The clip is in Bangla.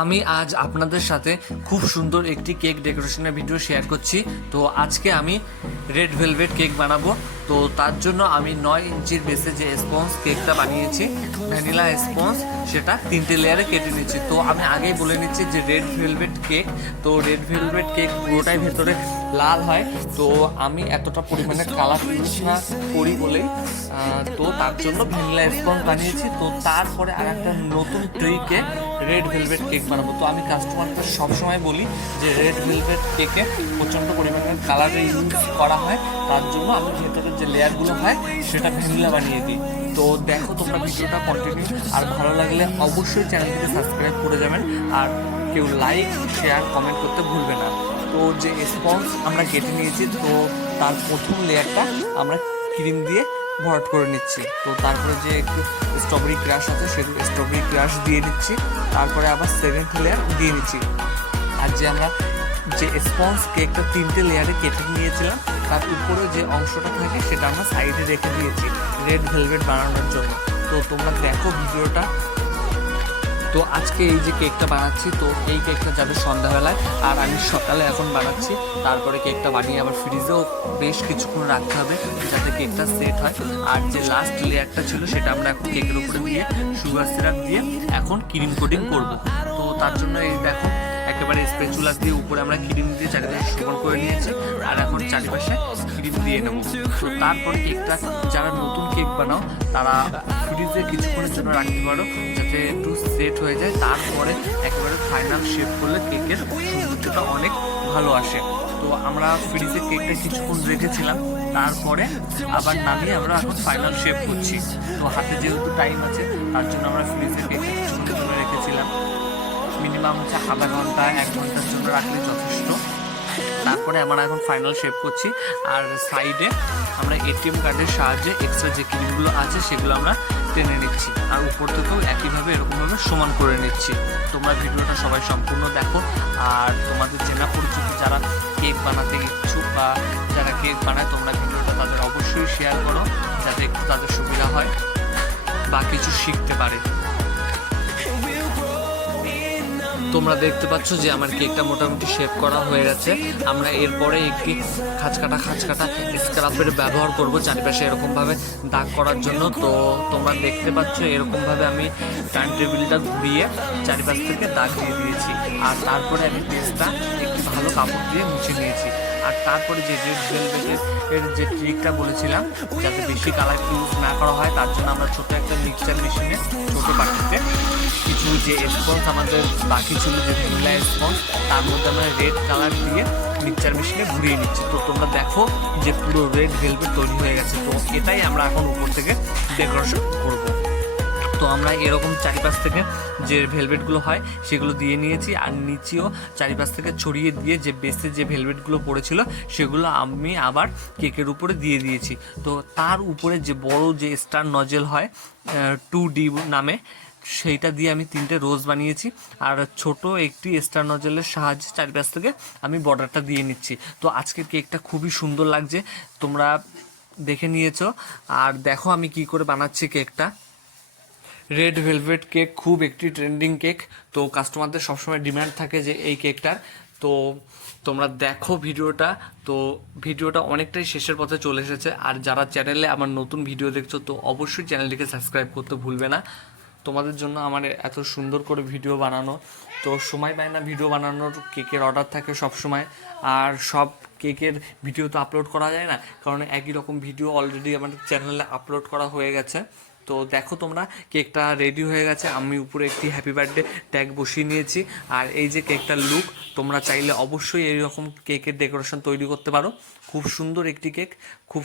আমি আজ আপনাদের সাথে খুব সুন্দর একটি কেক ডেকোরেশনের ভিডিও শেয়ার করছি। তো আজকে আমি রেড ভেলভেট কেক বানাবো। তো তার জন্য আমি 9 ইঞ্চির বেসে যে স্পঞ্জ কেকটা বানিয়েছি, ভ্যানিলা স্পঞ্জ, সেটা 3টে লেয়ারে কেটে নিচ্ছি। তো আমি আগেই বলে নিচ্ছি যে রেড ভেলভেট কেক, তো রেড ভেলভেট কেক পুরোটাই ভেতরে লাল হয়। তো আমি এতটা পরিমাণে কালার ইউজ না করি বলেই তো তার জন্য ভ্যানিলা স্পঞ্জ বানিয়েছি। তো তারপরে আর একটা নতুন ট্রিকে রেড ভেলভেট কেক বানাবো। তো আমি কাস্টমারকে সবসময় বলি যে রেড ভেলভেট কেকে প্রচণ্ড পরিমাণে কালারে ইউজ করা হয়, তার জন্য আমি ভেতরের যে লেয়ারগুলো হয় সেটা ভ্যানিলা বানিয়ে দিই। তো দেখো তোমরা ভিডিওটা কন্টিনিউ, আর ভালো লাগলে অবশ্যই চ্যানেলটিকে সাবস্ক্রাইব করে যাবেন, আর কেউ লাইক শেয়ার কমেন্ট করতে ভুলবে না। তো যে স্পঞ্জ আমরা কেটে নিয়েছি, তো তার প্রথম লেয়ারটা আমরা ক্রিম দিয়ে ভরাট করে নিচ্ছি। তো তারপরে যে একটু স্ট্রবেরি ক্রাশ আছে সেগুলো স্ট্রবেরি ক্রাশ দিয়ে নিচ্ছি, তারপরে আবার সেকেন্ড লেয়ার দিয়ে নিচ্ছি। আর যে আমরা যে স্পঞ্জ কেকটা 3টে লেয়ারে কেটে নিয়েছিলাম, তার উপরে যে অংশটা থাকে সেটা আমরা সাইডে রেখে দিয়েছি রেড ভেলভেট বানানোর জন্য। তো তোমরা দেখো ভিডিওটা। তো আজকে এই যে কেকটা বানাচ্ছি, তো এই কেকটা যাবে সন্ধ্যাবেলায়, আর আমি সকালে এখন বানাচ্ছি। তারপরে কেকটা বানিয়ে আবার ফ্রিজেও বেশ কিছুক্ষণ রাখতে হবে যাতে কেকটা সেট হয়। আর যে লাস্ট লেয়ারটা ছিল সেটা আমরা এখন কেকের উপরে দিয়ে সুগার সিরাপ দিয়ে এখন ক্রিম কোটিং করব। তো তার জন্য এই দেখো একেবারে স্প্যাচুলা দিয়ে উপরে আমরা ক্রিম দিয়ে চারিপাশে সুগার করে নিয়েছি, আর এখন চারিপাশে ক্রিম দিয়ে নেব। তো তারপরে কেকটা যারা নতুন কেক বানাও তারা ফ্রিজে কিছুক্ষণের জন্য রাখতে পারো যাতে একটু সেট হয়ে যায়। তারপরে একেবারে ফাইনাল শেপ করলে কেকের সৌন্দর্যটা অনেক ভালো আসে। তো আমরা ফ্রিজে কেকটা কিছুক্ষণ রেখেছিলাম, তারপরে আবার নামিয়ে আমরা এখন ফাইনাল শেপ করছি। তো হাতে যেহেতু টাইম আছে তার জন্য আমরা ফ্রিজে কেকটা কিছুক্ষণের জন্য রেখেছিলাম। মিনিমাম হচ্ছে আধা ঘন্টা 1 ঘন্টার জন্য রাখলে যথেষ্ট। তারপরে আমরা এখন ফাইনাল শেপ করছি, আর সাইডে আমরা এটিএম কার্ডের সাহায্যে এক্সট্রা যে ক্রিমগুলো আছে সেগুলো আমরা টেনে নিচ্ছি, আর উপর থেকেও একইভাবে এরকমভাবে সমান করে নিচ্ছি। তোমরা ভিডিওটা সবাই সম্পূর্ণ দেখো, আর তোমাদের চেনা পরিচিত যারা কেক বানাতে ইচ্ছুক বা যারা কেক বানায় তোমরা ভিডিওটা তাদের অবশ্যই শেয়ার করো যাতে একটু তাদের সুবিধা হয় বা কিছু শিখতে পারে। তোমরা দেখতে পাচ্ছ যে আমার কেকটা মোটামুটি শেপ করা হয়ে গেছে। আমরা এরপরে একটি খাঁচকাটা স্ক্রাপের ব্যবহার করব চারিপাশে এরকমভাবে দাগ করার জন্য। তো তোমরা দেখতে পাচ্ছ এরকমভাবে আমি টার্ন টেবিলটা ঘুরিয়ে চারিপাশ থেকে দাগ দিয়ে দিয়েছি, আর তারপরে আমি পেস্টটা একটি ভালো কাপড় দিয়ে মুছে নিয়েছি। আর তারপরে যে রেড ভেলভেটের যে ট্রিকটা বলেছিলাম যাতে বেশি কালার ইউজ না করা হয়, তার জন্য আমরা ছোটো একটা মিক্সচার মেশিনে ছোটো বাটিতে কিছু যে স্পঞ্জ আমাদের বাকি ছিল যে ভ্যানিলা স্পঞ্জ, তার মধ্যে আমরা রেড কালার দিয়ে মিক্সচার মেশিনে ঘুরিয়ে নিচ্ছি। তো তোমরা দেখো যে পুরো রেড ভেলভেট তৈরি হয়ে গেছে। তো এটাই আমরা এখন উপর থেকে ডেকোরেশন করব। তো আমরা এরকম চারিপাশ থেকে যে ভেলভেটগুলো হয় সেগুলো দিয়ে নিয়েছি, আর নিচেও চারিপাশ থেকে ছড়িয়ে দিয়ে যে বেসে যে ভেলভেটগুলো পড়েছিল সেগুলো আমি আবার কেকের উপরে দিয়ে দিয়েছি। তো তার উপরে যে বড় যে স্টার নজেল হয় 2D নামে, সেইটা দিয়ে আমি 3টে রোজ বানিয়েছি, আর ছোট একটি স্টার নজেলের সাহায্যে চারিপাশ থেকে আমি বর্ডারটা দিয়ে নিচ্ছি। তো আজকের কেকটা খুবই সুন্দর লাগছে, তোমরা দেখে নিয়েছো। আর দেখো আমি কি করে বানাচ্ছি কেকটা। রেড ভেলভেট কেক খুব একটি ট্রেন্ডিং কেক, তো কাস্টমারদের সবসময় ডিমান্ড থাকে যে এই কেকটার। তো তোমরা দেখো ভিডিওটা। তো ভিডিওটা অনেকটাই শেষের পথে চলে এসেছে, আর যারা চ্যানেলে আমার নতুন ভিডিও দেখছো তো অবশ্যই চ্যানেলটিকে সাবস্ক্রাইব করতে ভুলবে না। তোমাদের জন্য আমার এত সুন্দর করে ভিডিও বানানো, তো সময় পায় না ভিডিও বানানোর, কেকের অর্ডার থাকে সব সময়, আর সব কেকের ভিডিও তো আপলোড করা যায় না, কারণ একই রকম ভিডিও অলরেডি আমাদের চ্যানেলে আপলোড করা হয়ে গেছে। তো দেখো তোমরা কেকটা রেডি হয়ে গেছে, আমি উপরে একটি হ্যাপি বার্থডে ট্যাগ বসিয়ে নিয়েছি। আর এই যে কেকটার লুক, তোমরা চাইলে অবশ্যই এইরকম কেকের ডেকোরেশন তৈরি করতে পারো। খুব সুন্দর একটি কেক, খুব